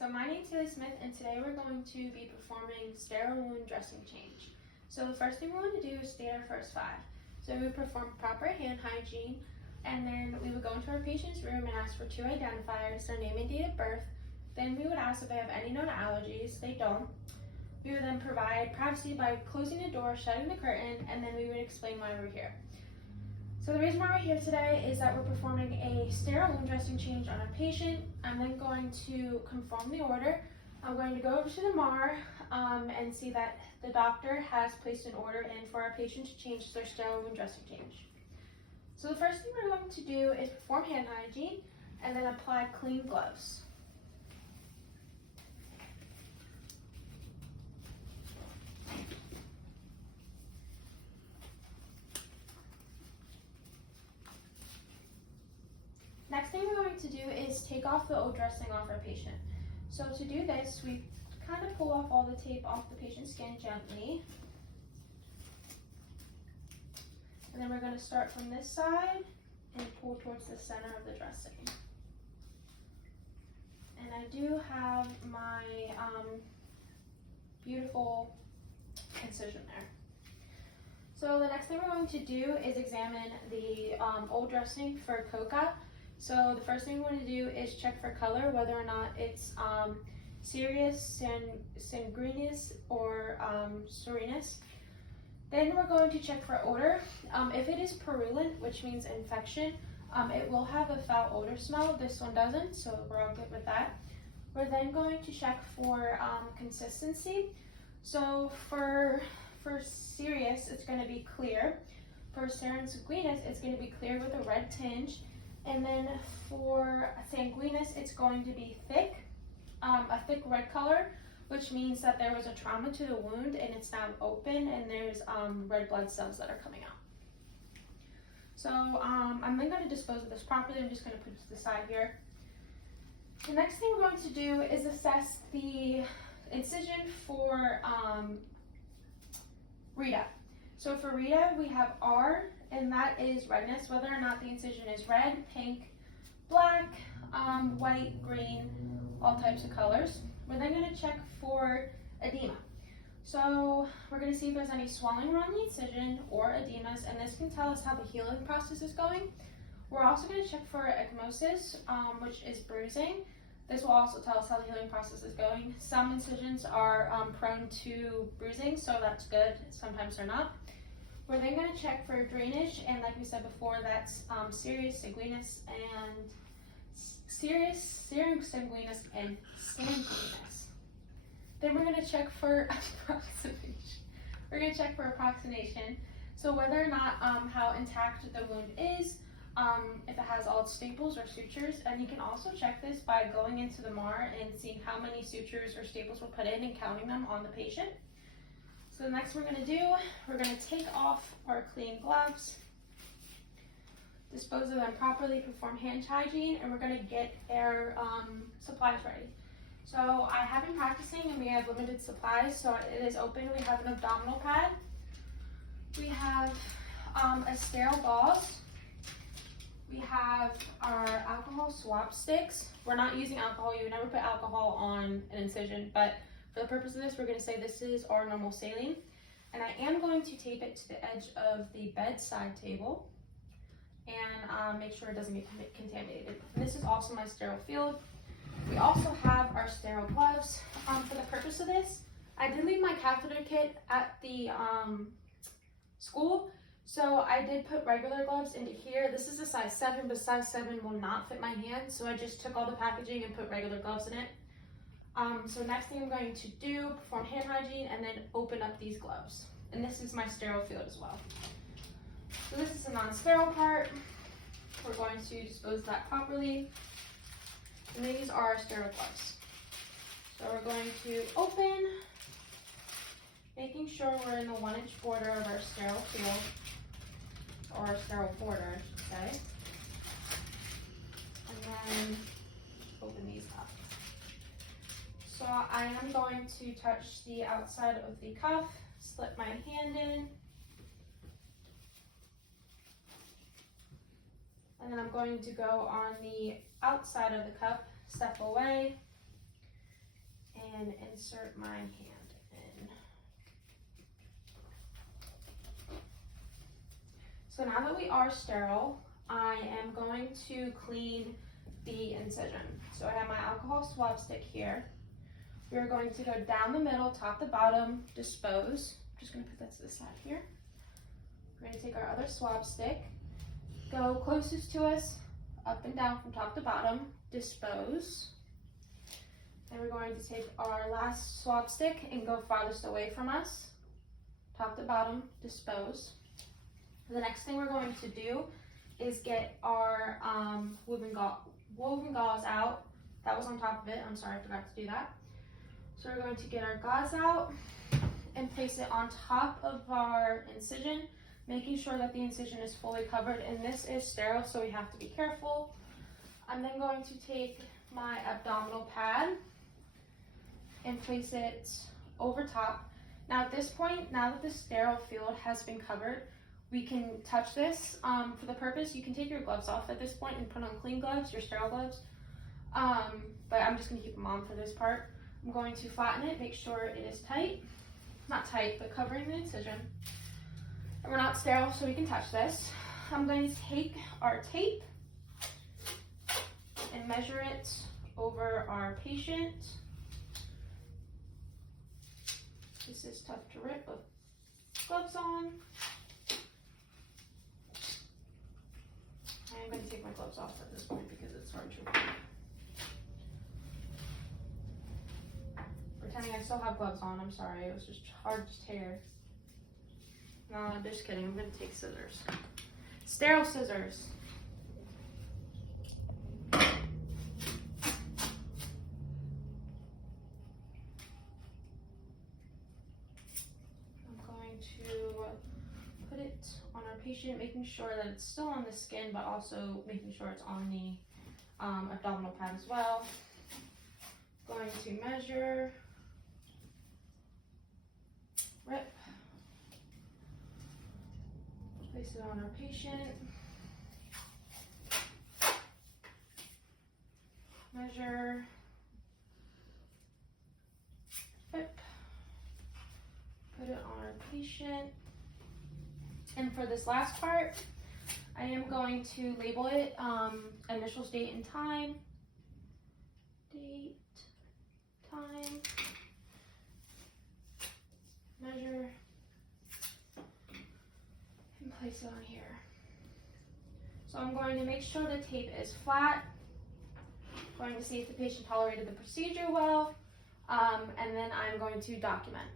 So my name is Taylor Smith, and today we're going to be performing sterile wound dressing change. So the first thing we're going to do is state our first five. So we would perform proper hand hygiene, and then we would go into our patient's room and ask for two identifiers, their name and date of birth. Then we would ask if they have any known allergies. They don't. We would then provide privacy by closing the door, shutting the curtain, and then we would explain why we're here. So the reason why we're here today is that we're performing a sterile wound dressing change on a patient. I'm then going to confirm the order. I'm going to go over to the MAR and see that the doctor has placed an order in for our patient to change their sterile wound dressing change. So the first thing we're going to do is perform hand hygiene and then apply clean gloves. Next thing we're going to do is take off the old dressing off our patient. So to do this, we kind of pull off all the tape off the patient's skin gently. And then we're going to start from this side and pull towards the center of the dressing. And I do have my beautiful incision there. So the next thing we're going to do is examine the old dressing for coca. So the first thing we want to do is check for color, whether or not it's serous, sanguineous, or serenous. Then we're going to check for odor. If it is purulent, which means infection, it will have a foul odor smell. This one doesn't, so we're all good with that. We're then going to check for consistency. So for serous, it's going to be clear. For sanguineous, it's going to be clear with a red tinge. And then for sanguineous, it's going to be thick, a thick red color, which means that there was a trauma to the wound and it's now open and there's red blood cells that are coming out. So I'm then going to dispose of this properly. I'm just going to put it to the side here. The next thing we're going to do is assess the incision for Rita. So for Rita, we have R, and that is redness, whether or not the incision is red, pink, black, white, green, all types of colors. We're then going to check for edema. So we're going to see if there's any swelling around the incision or edemas, and this can tell us how the healing process is going. We're also going to check for ecchymosis, which is bruising. This will also tell us how the healing process is going. Some incisions are prone to bruising, so that's good. Sometimes they're not. We're then going to check for drainage, and like we said before, that's serous, sanguineous, and sanguineous, and sanguineous. Then we're going to check for approximation. We're going to check for approximation, so whether or not how intact the wound is, if it has all its staples or sutures, and you can also check this by going into the MAR and seeing how many sutures or staples were put in and counting them on the patient. So the next we're going to do, we're going to take off our clean gloves, dispose of them properly, perform hand hygiene, and we're going to get our supplies ready. So I have been practicing and we have limited supplies, so it is open. We have an abdominal pad. We have a sterile gauze. We have our alcohol swab sticks. We're not using alcohol. You would never put alcohol on an incision, but for the purpose of this, we're going to say this is our normal saline. And I am going to tape it to the edge of the bedside table and make sure it doesn't get contaminated. And this is also my sterile field. We also have our sterile gloves. For the purpose of this, I did leave my catheter kit at the school. So I did put regular gloves into here. This is a size 7, but size 7 will not fit my hand. So I just took all the packaging and put regular gloves in it. So next thing I'm going to do, perform hand hygiene and then open up these gloves. And this is my sterile field as well. So this is the non-sterile part. We're going to dispose of that properly. And these are our sterile gloves. So we're going to open, making sure we're in the 1-inch border of our sterile field, or our sterile border, I should say. And then open these up. So I am going to touch the outside of the cuff, slip my hand in, and then I'm going to go on the outside of the cup, step away, and insert my hand in. So now that we are sterile, I am going to clean the incision. So I have my alcohol swab stick here. We're going to go down the middle, top to bottom, dispose. I'm just going to put that to the side here. We're going to take our other swab stick, go closest to us, up and down from top to bottom, dispose. Then we're going to take our last swab stick and go farthest away from us, top to bottom, dispose. The next thing we're going to do is get our woven gauze out. That was on top of it. I'm sorry, I forgot to do that. So we're going to get our gauze out and place it on top of our incision, making sure that the incision is fully covered. And this is sterile, so we have to be careful. I'm then going to take my abdominal pad and place it over top. Now at this point, now that the sterile field has been covered, we can touch this. For the purpose, you can take your gloves off at this point and put on clean gloves, your sterile gloves. But I'm just gonna keep them on for this part. I'm going to flatten it, make sure it is tight. Not tight, but covering the incision. And we're not sterile, so we can touch this. I'm going to take our tape and measure it over our patient. This is tough to rip with gloves on. I am going to take my gloves off at this point because it's hard to rip. Pretending I still have gloves on, I'm sorry, it was just hard to tear. No, I'm just kidding, I'm going to take scissors. Sterile scissors. I'm going to put it on our patient, making sure that it's still on the skin, but also making sure it's on the abdominal pad as well. Going to measure, rip, place it on our patient, measure, rip, put it on our patient. And for this last part, I am going to label it initials, date, and time. Date, time, measure, and place it on here. So I'm going to make sure the tape is flat. Going to see if the patient tolerated the procedure well, and then I'm going to document.